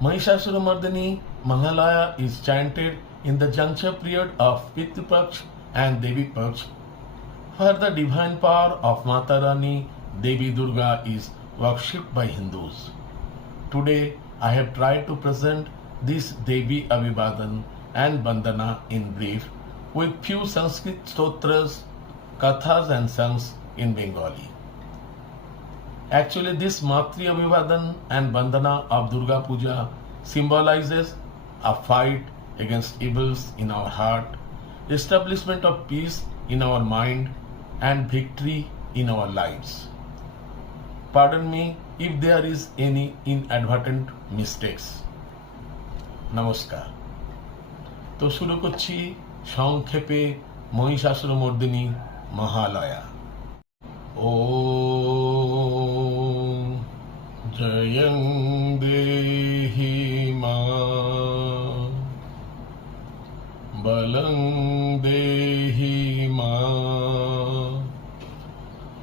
Mahishasuramardini Mahalaya is chanted in the juncture period of Pitrupaksh and Devi Paksh. For the divine power of Mata Rani, Devi Durga is worshipped by Hindus. Today, I have tried to present this Devi Abhivadan and Bandana in brief with few Sanskrit stotras, kathas and songs in Bengali. Actually, this Matri Abhivadan and Bandana of Durga Puja symbolizes a fight against evils in our heart, establishment of peace in our mind, and victory in our lives. Pardon me if there is any inadvertent mistakes. নমস্কার তো শুরু করছি সংক্ষেপে মহিষাসুর মর্দিনী মহালয়া ও জয়ং দেহি মা বলং দেহি মা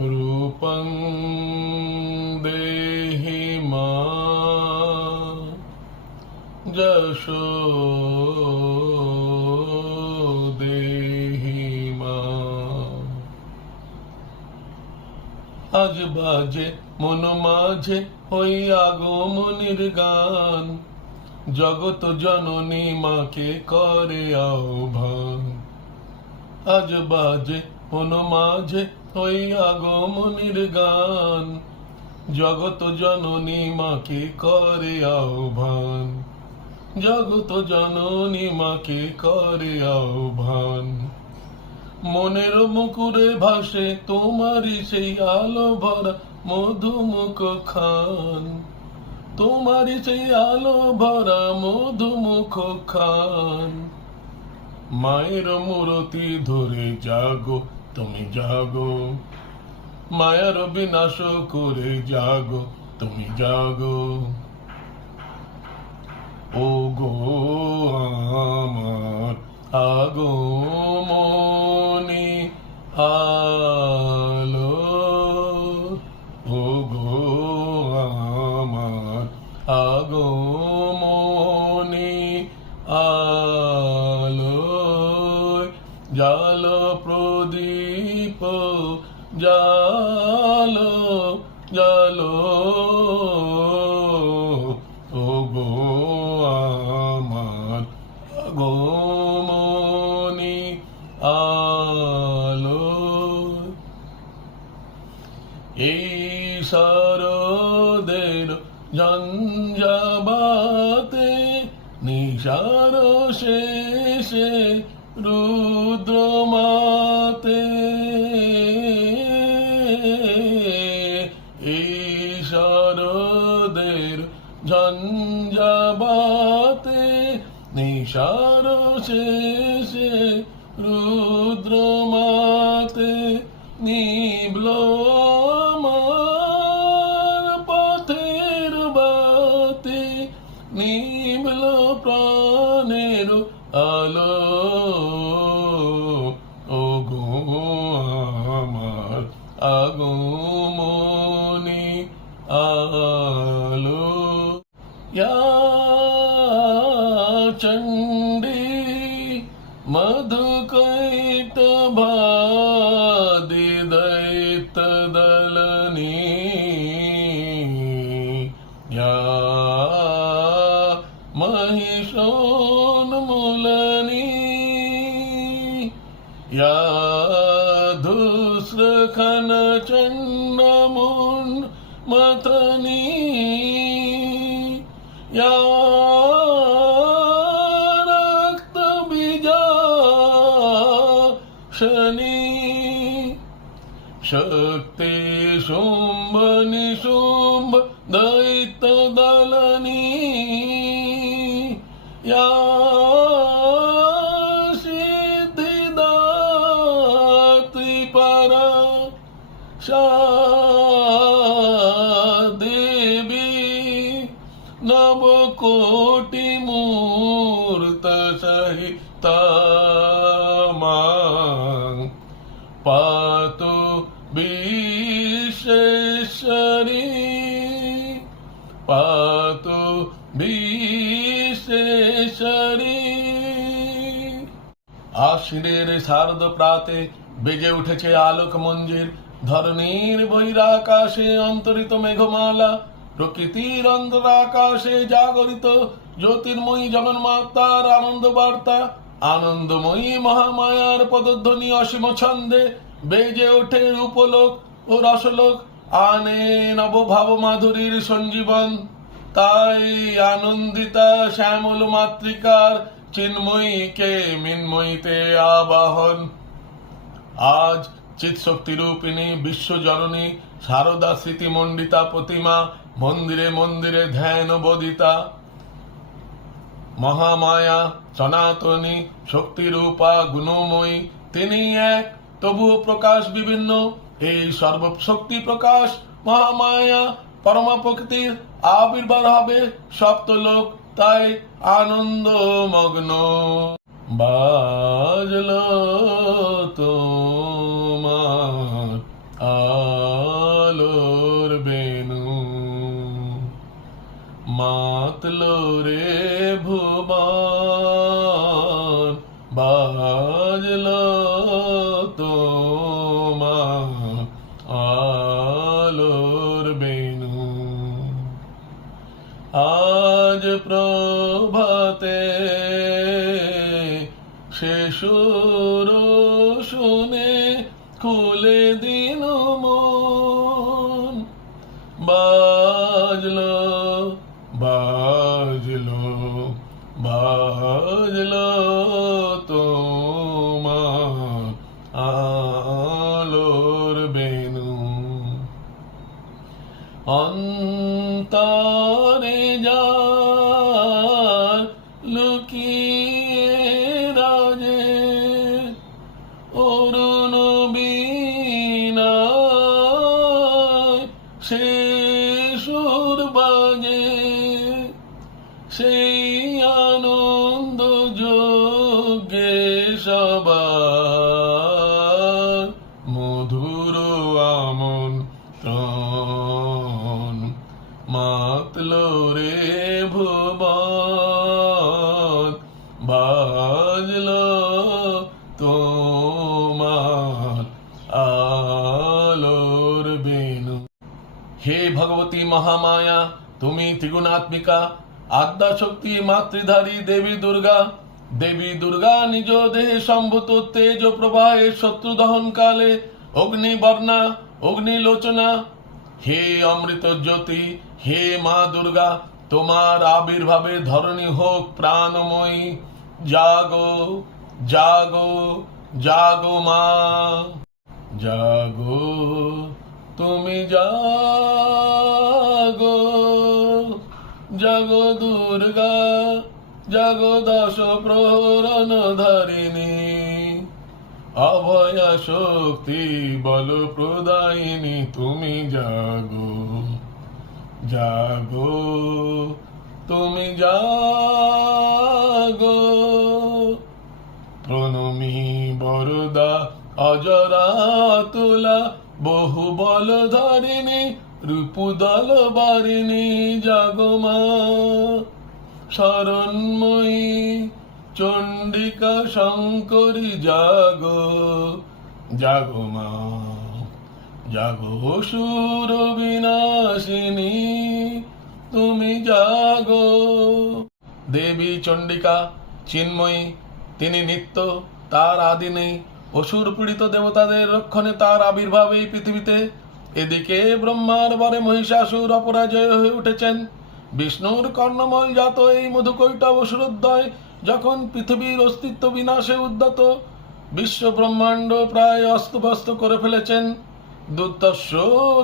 রূপং দেহি মা যশো দেহি মা আজ বাজে মন মাঝে ওই আগমনির গান। জগত জননী মাকে করে আহ্বান। আজ বাজে, মন মাঝে ওই আগমনির গান। জগত জননী মাকে করে আহ্বান। জগত জননী মাকে করে আহ্বান। মনের মুকুরে ভাসে তোমারই সেই আলো ভরা মধুমুখ খান তোমারই সেই আলো ভরা মধুমুখ খান মায়ের মূরতি ধরে জাগো, তুমি জাগো। মায়ার বিনাশ করে জাগো, তুমি জাগো। ও গো আমার আগমনি আলো জালো জালো ও গো আমার আগমনি আলো। এই শারদের ঝঞ্ঝাবাতে নিশার শেষে রুদ্রমাতে শেষে রুদ্রমাতে নিবল পথের বাতে নিবল প্রাণের আলো। ও গো আমার আগমনি। ಶನಿ ಶಕ್ತಿ ಶುಂಭ ನಿಶುಂಭ ದೈತ್ಯ আশ্বিনের শারদ প্রাতে বেজে উঠেছে আলোক মঞ্জির। ধরণীর বৈরাকাশে অন্তরিত মেঘমালা, প্রকৃতির অন্তরাকাশে জাগরিত জ্যোতির্ময়ী জগন্মাতার আনন্দ বার্তা আনন্দময়ী মহামায়ার পদধ্বনি অসীম ছন্দে বেজে ওঠে উপলোক ও রসলোক, আনে নবভাব মাধুরীর সঞ্জীবন। তাই আনন্দিতা শ্যামল মাতৃকার চিন্ময়ীকে মিন্ময়ীতে আবাহন। আজ চিৎশক্তি রূপিণী বিশ্বজননী শারদা স্মৃতিমণ্ডিতা প্রতিমা মন্দিরে মন্দিরে ধ্যান বদিতা। মহামায়া সনাতনী শক্তিরূপা গুণময়ী, তিনি এক। তবুও প্রকাশ বিভিন্ন, এই সর্বশক্তি প্রকাশ মহামায়া, পরমা প্রকৃতির আবির্ভাব হবে সপ্তলোক। তাই আনন্দ মগ্ন বাজল তোমার আলোর বেনু মাতলো রে ভুবন। প্রভাতে শেষুর সেই আনন্দ যোগে সবার মধুর আমন ত্রণ মাতলো রে ভুবন, বাজলো তোমার আলোর বেনু হে ভগবতী মহামায়া, তুমি ত্রিগুণাত্মিকা আদ্যা শক্তি মাতৃধারী দেবী দুর্গা। দেবী দুর্গা নিজ দেহে সম্ভূত তেজ প্রবাহে শত্রু দহন কালে অগ্নি বর্ণা অগ্নি লোচনা হে অমৃত জ্যোতি হে মা দুর্গা, তোমার আবির্ভাবে ধরণী হোক প্রাণময়ী। জাগো জাগো জাগো মা। জাগো, তুমি জাগো। জাগো দুর্গা, জাগো দশ প্রহরণ ধারিণী। অভয়া শক্তি বল প্রদায়িনী, তুমি জাগো জাগো, তুমি জাগো। প্রণমী বরদা, অজরা তুলা, বহু বল ধারিণী রূপুদল বারিণী জাগমা শরণময়ী চণ্ডিকা শঙ্করী জাগো। জাগমা জাগো সুর বিনাশিনী, তুমি জাগো। দেবী চণ্ডিকা চিন্ময়ী, তিনি নিত্য, তার আদি নেই। অসুর পীড়িত দেবতাদের রক্ষণে তার আবির্ভাব এই পৃথিবীতে এদিকে ব্রহ্মার বরে মহিষাসুর অপরাজয় হয়ে উঠেছেন। বিষ্ণুর কর্ণময় জাত এই মধুকৈটব অসুরোদ্দয় যখন পৃথিবীর অস্তিত্ব বিনাশে উদ্যত, বিশ্ব ব্রহ্মাণ্ড প্রায় অস্তব্যস্ত করে ফেলেছেন। দুর্দর্শ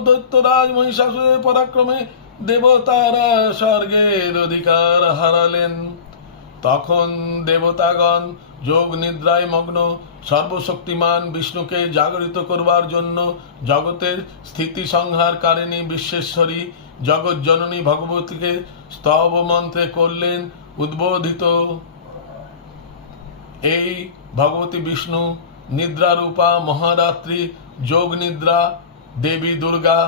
দৈত্যরাজ মহিষাসুরের পরাক্রমে দেবতারা স্বর্গের অধিকার হারালেন। তখন দেবতাগণ যোগ নিদ্রায় মগ্ন সর্বশক্তিমান বিষ্ণুকে জাগরিত করবার জন্য জগতের স্থিতি সংহার কারিণী বিশ্বেশ্বরী জগৎ জননী ভগবতীকে স্তব মন্ত্রে করলেন উদ্বোধিত। এই ভগবতী বিষ্ণু নিদ্রারূপা মহারাত্রি যোগ নিদ্রা দেবী দুর্গা,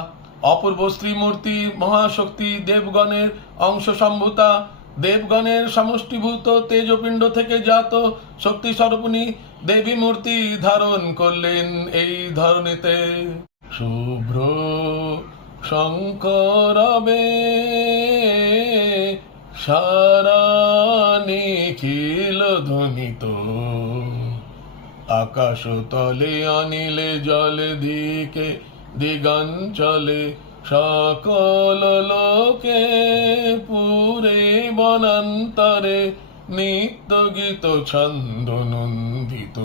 অপূর্ব শ্রীমূর্তি, মহাশক্তি, দেবগণের অংশ সম্ভূতা দেবগণের সমষ্টিভূত তেজপিণ্ড থেকে জাত শক্তি স্বরূপিণী দেবী মূর্তি ধারণ করলেন এই ধরনীতে শুভ্র শঙ্করবে সারা ধ্বনিত। আকাশ তলে অনিলে জলে দিকে দিগঞ্চলে সকল লোকে পুরে বনান্তরে নিত্য গীত ছন্দ নন্দিত।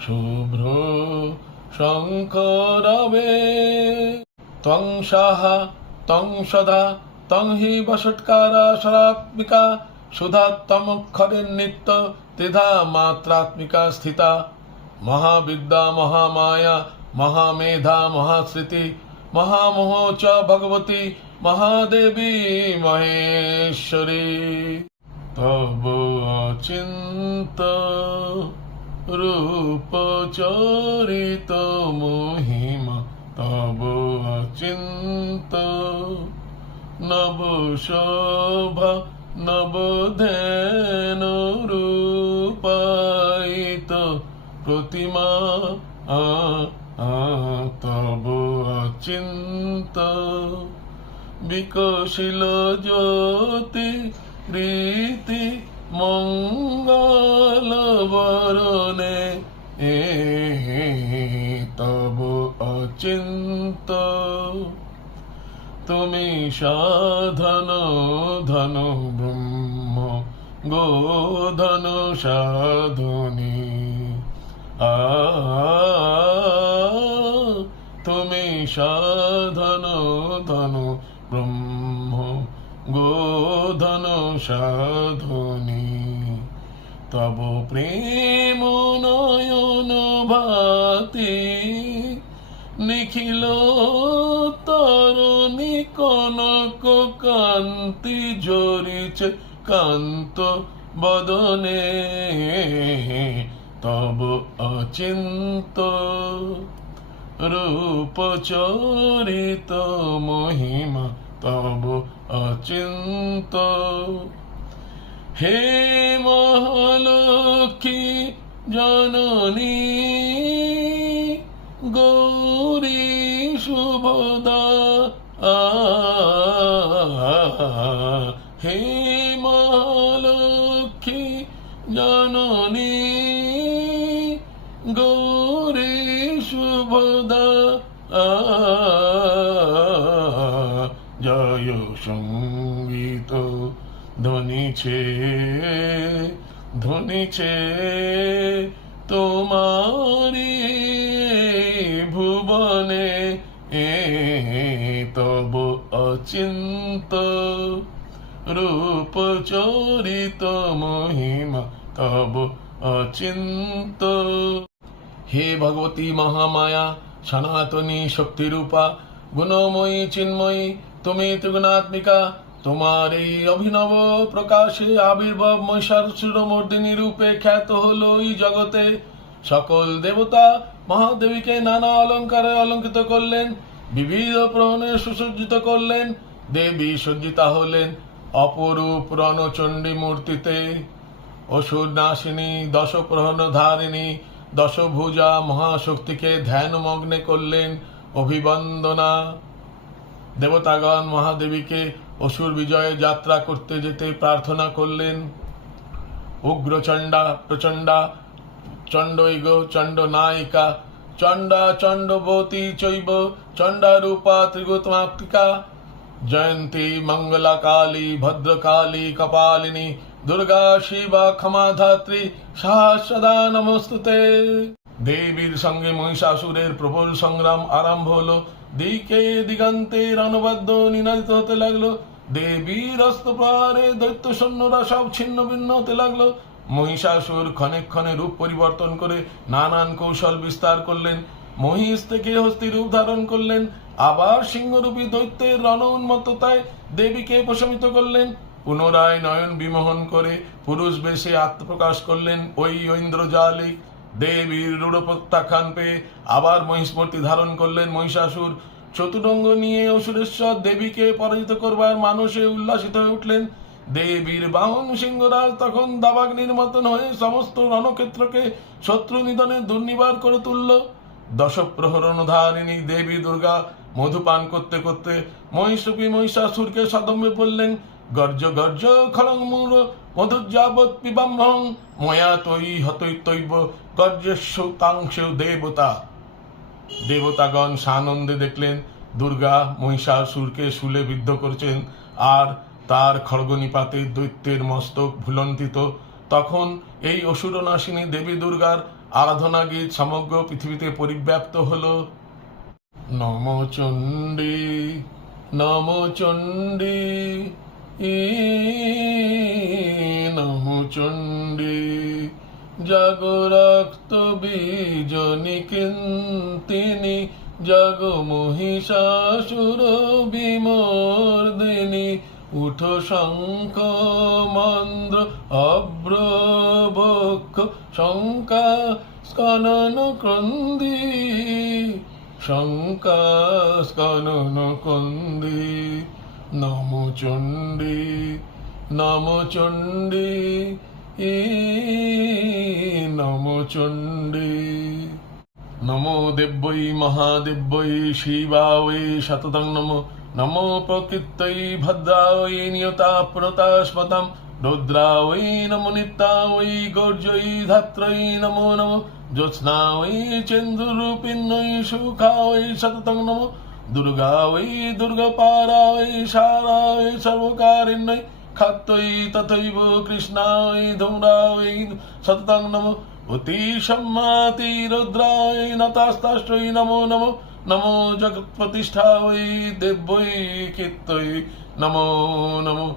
শুভ্র শঙ্করবে, ত্বং সাহা, ত্বং সদা, ত্বং হি বসৎকারা সরাত্মিকা সুধাত্তমক্ষরের নিত্য ত্রিধা মাত্রাত্মিকা স্থিতা। মহাবিদ্যা মহামায়া, মহামেধা মহাস্মৃতি মহামোহ চ ভগবতী মহাদেবী মহেশ্বরী। তব চিন্ত রূপ চরিত মহিমা, তব চিন্ত নব শোভা, নব ধ্যান রূপায়িত প্রতিমা আ তব অচিন্ত বিকশিল জ্যোতি রীতি মঙ্গল বরণে। এ তব অচিন্ত। তুমি সাধন ধন ব্রহ্ম গোধন সাধনী। তুমি সাধন ধন ব্রহ্ম গোধন সাধনী। তব প্রেম নয়ন ভাতি নিখিল তরণী কনক কান্তি জরিছে কান্ত বদনে। তব অচিন্ত রূপ চরিত মহিমা তব অচিন্ত। হে মহালক্ষ্মী জননী গৌরী শুভদা আ, ধ্বনিছে ধ্বনিছে তোমারি ভুবনে এ তব অচিন্ত রূপ চরিত মহিমা তব অচিন্ত। হে ভগবতী মহামায়া, সনাতনী শক্তিরূপা, গুণময়ী চিন্ময়ী, তুমি ত্রিগুণাত্মিকা তোমার এই অভিনব প্রকাশে আবির্ভাব মহিষাসুর মর্দিনী রূপে খ্যাত হলো এই জগতে। সকল দেবতা মহাদেবীকে নানা অলঙ্কারে অলঙ্কৃত করলেন, বিবিধ প্রহণে সুসজ্জিত করলেন, দেবী সজ্জিতা হলেন অপরূপ রণচণ্ডী মূর্তিতে। অসুর নাশিনী দশপ্রহণ ধারিণী দশভুজা মহাশক্তিকে ধ্যানমগ্নে করলেন অভিবন্দনা। দেবতাগণ মহাদেবীকে অসুর বিজয়ে যাত্রা করতে যেতে প্রার্থনা করলেন। উগ্রচণ্ডা, প্রচণ্ডা চণ্ডৈগ চণ্ড নায়িকা চণ্ডা, চণ্ডবতী চৈব চণ্ডারূপা ত্রিগুতমাত্মিকা জয়ন্তী মঙ্গলা কালী ভদ্রকালী, কপালিনী, দুর্গা, শিবা, ক্ষমাধাত্রী সদা নমস্তুতে। দেবীর সঙ্গে মহিষাসুরের প্রবল সংগ্রাম আরম্ভ হলো। দিকে দিগন্তে রণবাদ্য নিনাদিত হতে লাগল। দেবীর অস্ত্র প্রহারে দৈত্য সৈন্যরা সব ছিন্ন ভিন্ন হতে লাগল। মহিষাসুর ক্ষণে ক্ষণে রূপ পরিবর্তন করে নানান কৌশল বিস্তার করলেন। মহিষ থেকে হস্তি রূপ ধারণ করলেন। আবার সিংহরূপী দৈত্যের রণ উন্মত্ততায় দেবীকে প্রশমিত করলেন। পুনরায় নয়ন বিমোহন করে পুরুষ বেশে আত্মপ্রকাশ করলেন ওই ঐন্দ্রজালিক দেবীর রূঢ় প্রত্যাখ্যান পেয়ে আবার মহিষমূর্তি ধারণ করলেন মহিষাসুর। চতুরঙ্গ নিয়ে অসুরেশ্বর দেবীকে পরাজিত করবার মানুষে উল্লাসিত হয়ে উঠলেন। দেবীর বাহন সিংহরাজ তখন দাবাগ্নির মতন হয়ে সমস্ত রণক্ষেত্রকে শত্রু নিধনে দুর্নিবার করে তুলল। দশপ্রহরণধারিণী দেবী দুর্গা মধুপান করতে করতে মহিষরূপী মহিষাসুরকে সদম্বে বললেন, গর্জ গর্জ, খলং মূর মধুযাবৎ পিবাম্ভং, ময়া তৈ হতৈ তৈব গর্জস্য তাংশ দেবতা। দেবতাগণ সানন্দে দেখলেন, দুর্গা, মহিষাসুরকে শুলে বিদ্ধ করছেন, আর তার খড়গনিপাতে দৈত্যের মস্তক ভুলন্তিত। তখন এই অসুরনাশিনী দেবী দুর্গার আরাধনা গীত সমগ্র পৃথিবীতে পরিব্যাপ্ত হল। নম চণ্ডী নম চণ্ডী নম চণ্ডী। জাগরক্ত বীজনি কিন্তিনি জাগ মহিষাসুর বিমর্দিনী উঠ শঙ্খ মন্দ্র অব্রবক্ষ শঙ্কা স্কনন ক্রন্দি শঙ্কা স্কনন ক্রন্দি নম চণ্ডী নম চণ্ডী ই নম চণ্ডী নমো দেব্যৈ মহাদেব্যৈ শিবায় শততং নমো নমো প্রকৃত্যৈ ভদ্রায় নিয়তা প্রতাস্পতম রুদ্রায় নমো নিত্যায় গৌর্যৈ ধাত্রৈ নমো নমো জ্যোৎস্নায় চন্দুরূপিণ্যৈ সুখায় শততং নমো দুর্গায় দুর্গপারায় সারায় সর্বকারিণ্যৈ খাত্যৈ তথৈব কৃষ্ণায় ধূম্রায় সততং নমো অতি সম্মাতি রুদ্রায় নতাস্তাষ্টৈ নমো নমো নমো জগৎপ্রতিষ্ঠায় দেব্যৈ কীর্তৈ নমো নমো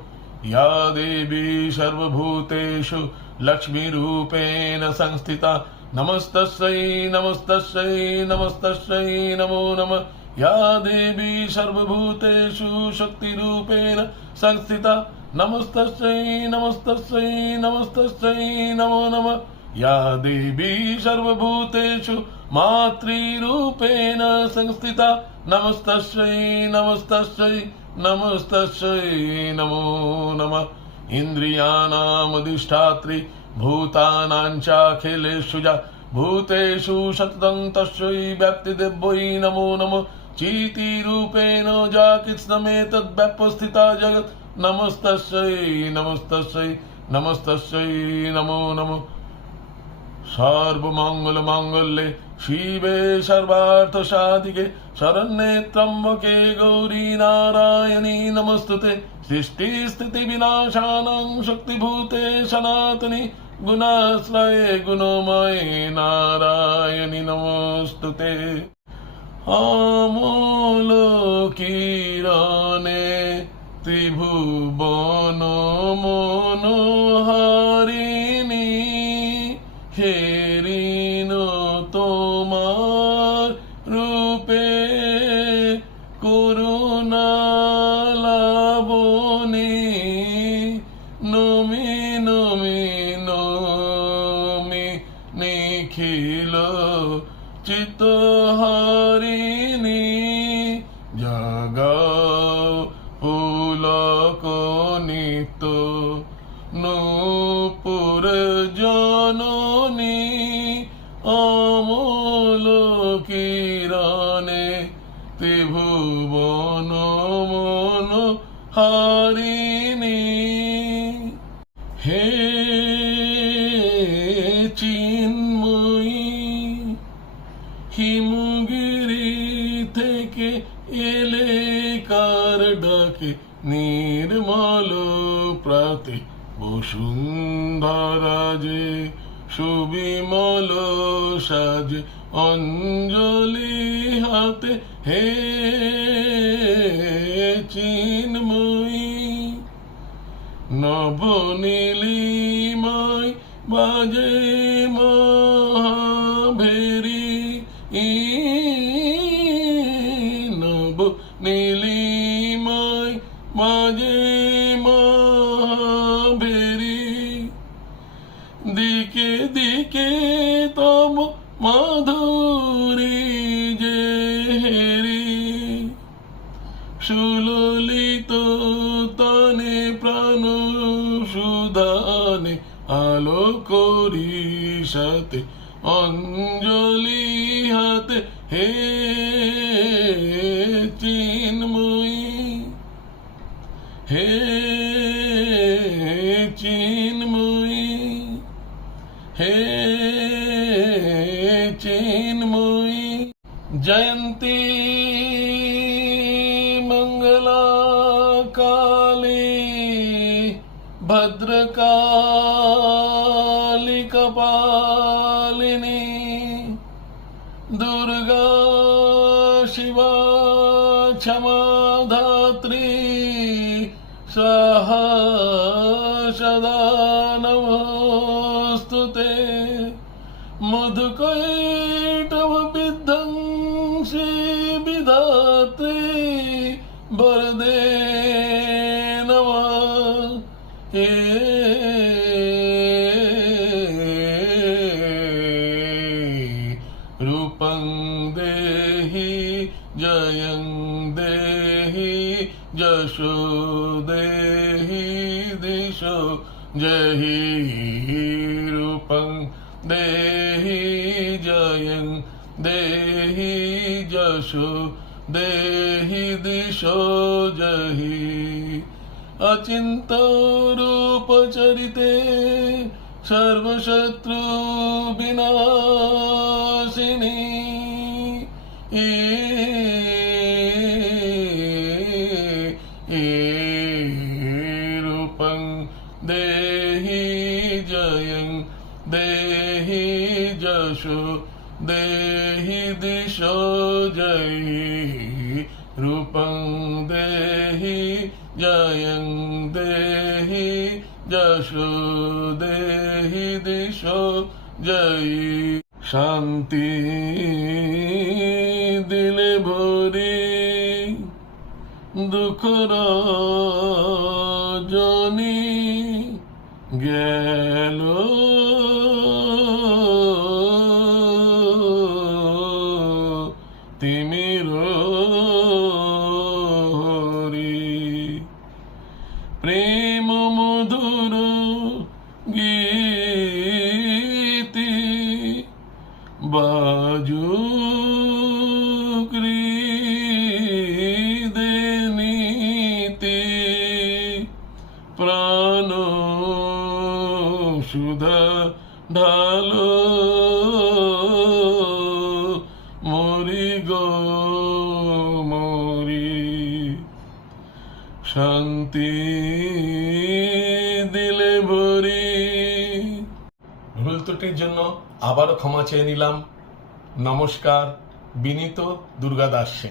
या देवी सर्वभूतेषु लक्ष्मीरूपेण संस्थिता नमस्तस्यै नमस्तस्यै नमस्तस्यै नमो नमः या देवी सर्वभूतेषु शक्तिरूपेण संस्थिता नमस्तस्यै नमस्तस्यै नमस्तस्यै नमो नमः या देवी सर्वभूतेषु मातृरूपेण संस्थिता नमस्तस्यै नमस्तस्यै नमस्तस्यै नमो नमः इन्द्रियाणामधिष्ठात्रि भूतानां चाखिलेषु जा भूतेषु सततं तस्यै व्याप्तिदेव्यै नमो नमः चीतिरूपेण जाकित्स्नमेतद्व्यापस्थिता जगत् নমস্তস্যৈ নমস্তস্যৈ নমস্তস্যৈ নমো নম সর্বমঙ্গল সর্বমঙ্গলমঙ্গলে শিবে সর্বার্থ সাধিকে শরণ্যে ত্রম্বকে গৌরী নারায়ণী নমস্তুতে সৃষ্টি স্থিতি সৃষ্টিস্থিতিবিনাশানাং শক্তিভূতে সনাতনি গুণাশ্রয়ে গুণময়ে নারায়ণী নমস্তুতে আমলকীরা theme. Who জননী হাতে হে চিন্ময়ী নবনীলিময় বাজে মহাভেরি ই হে চিন্ময়ী হে চিন্ময়ী হে চিন্ময়ী জয়ন্তী रूपं देहि जयं देहि जशो देहि दिशो जहि रूपं देहि जयं देहि जशो देहि दिशो जहि अचिन्तरूपचरिते सर्वशत्रु विनाशिनी ए ए रूपं देहि जयं देहि जशो देहि दिशो जयि रूपं देहि जयं देहि যশো দেহি দিশো জয়ী। শান্তি দিলে ভরি দুঃখ রজনী গেল। তিমির প্রেম চেয়ে নিলাম। নমস্কার বিনীত দুর্গা দাস সেন